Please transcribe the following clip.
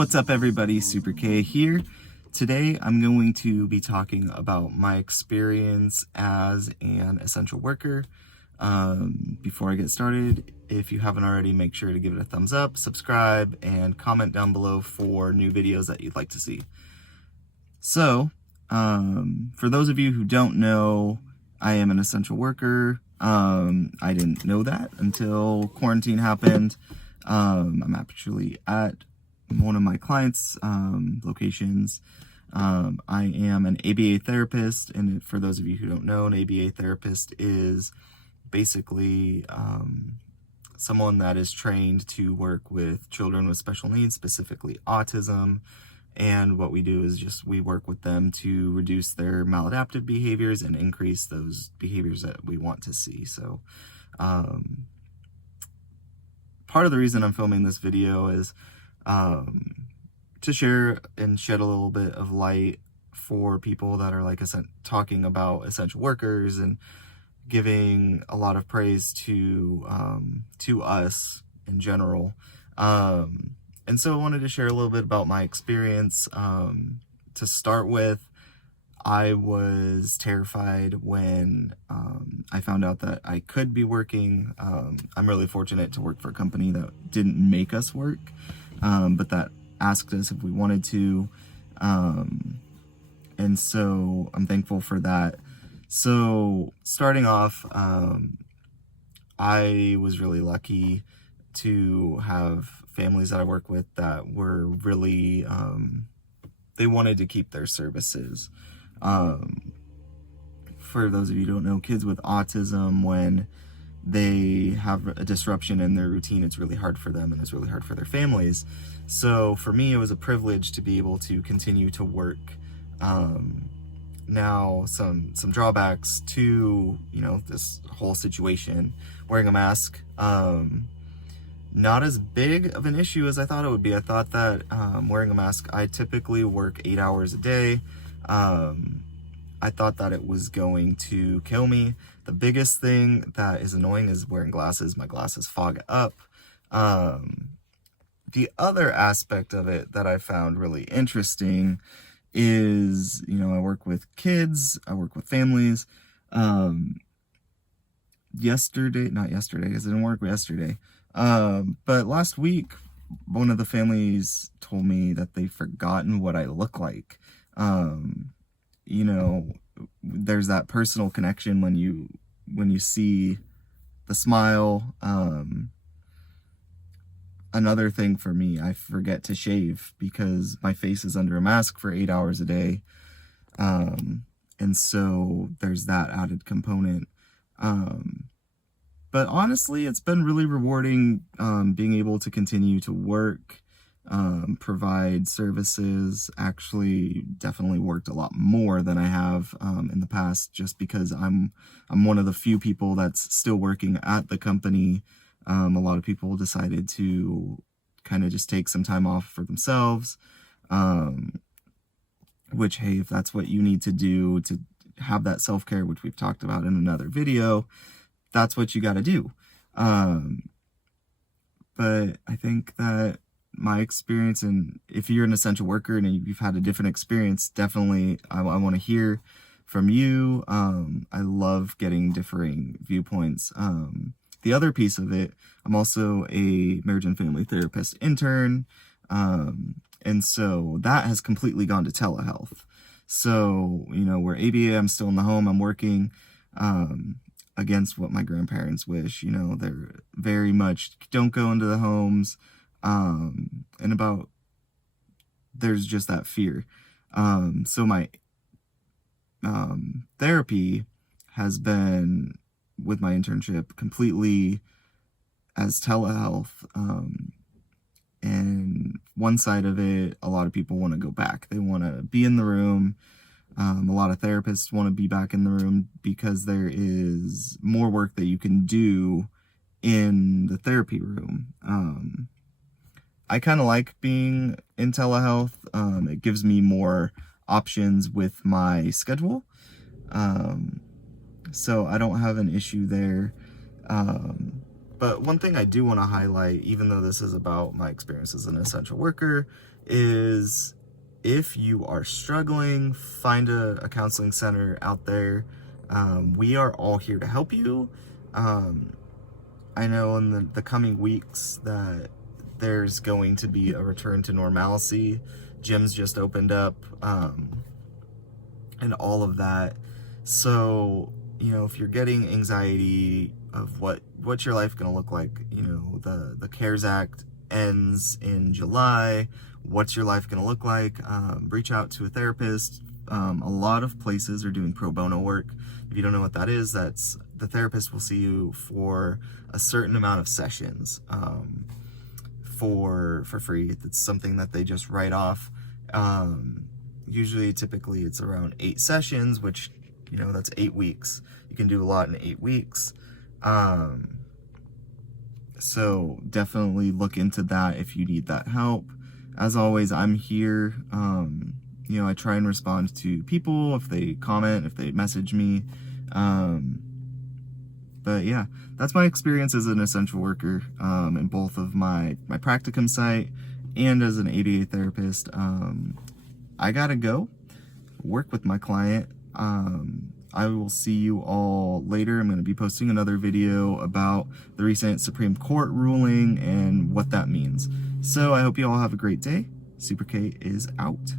What's up everybody, Super K here. Today I'm going to be talking about my experience as an essential worker. Before I get started, if you haven't already, make sure to give it a thumbs up, subscribe, and comment down below for new videos that you'd like to see. So, for those of you who don't know, I am an essential worker. I didn't know that until quarantine happened. I'm actually at one of my clients' locations. I am an ABA therapist, and for those of you who don't know, an ABA therapist is basically someone that is trained to work with children with special needs, specifically autism. And what we do is we work with them to reduce their maladaptive behaviors and increase those behaviors that we want to see. So part of the reason I'm filming this video is to share and shed a little bit of light for people that are talking about essential workers and giving a lot of praise to us in general. And so I wanted to share a little bit about my experience. To start with, I was terrified when I found out that I could be working. I'm really fortunate to work for a company that didn't make us work, but that asked us if we wanted to. And so I'm thankful for that. So starting off, I was really lucky to have families that I work with that were really, they wanted to keep their services. For those of you who don't know, kids with autism, when they have a disruption in their routine, it's really hard for them and it's really hard for their families. So for me, it was a privilege to be able to continue to work. Now, some drawbacks to, this whole situation. Wearing a mask, not as big of an issue as I thought it would be. I thought that wearing a mask, I typically work 8 hours a day. I thought that it was going to kill me. The biggest thing that is annoying is wearing glasses. My glasses fog up. The other aspect of it that I found really interesting is, I work with kids, I work with families. Not yesterday, because I didn't work yesterday. But last week, one of the families told me that they've forgotten what I look like. There's that personal connection when you see the smile. Another thing for me, I forget to shave because my face is under a mask for 8 hours a day. And so there's that added component. But honestly, it's been really rewarding, being able to continue to work, provide services. Actually, definitely worked a lot more than I have in the past, just because I'm one of the few people that's still working at the company. A lot of people decided to kind of just take some time off for themselves, which, hey, if that's what you need to do to have that self-care, which we've talked about in another video, that's what you got to do. But I think that my experience, and if you're an essential worker and you've had a different experience, definitely I want to hear from you. I love getting differing viewpoints. The other piece of it, I'm also a marriage and family therapist intern. And so that has completely gone to telehealth. So, where ABA, I'm still in the home, I'm working, against what my grandparents wish. They're very much don't go into the homes, and there's just that fear. So my therapy has been, with my internship, completely as telehealth. And one side of it, a lot of people want to go back. They want to be in the room. A lot of therapists want to be back in the room because there is more work that you can do in the therapy room. I kind of like being in telehealth. It gives me more options with my schedule. So I don't have an issue there. But one thing I do want to highlight, even though this is about my experience as an essential worker, is if you are struggling, find a counseling center out there. We are all here to help you. I know in the coming weeks that there's going to be a return to normalcy. Gyms just opened up, and all of that. So, if you're getting anxiety of what's your life going to look like, the CARES Act ends in July. What's your life going to look like? Reach out to a therapist. A lot of places are doing pro bono work. If you don't know what that is, that's the therapist will see you for a certain amount of sessions for free. It's something that they just write off. Typically it's around 8 sessions, which, that's 8 weeks. You can do a lot in 8 weeks. So definitely look into that if you need that help. As always, I'm here. I try and respond to people if they comment, if they message me. But yeah, that's my experience as an essential worker, in both of my practicum site and as an ADA therapist. I gotta go work with my client. I will see you all later. I'm going to be posting another video about the recent Supreme Court ruling and what that means. So I hope you all have a great day. Super K is out.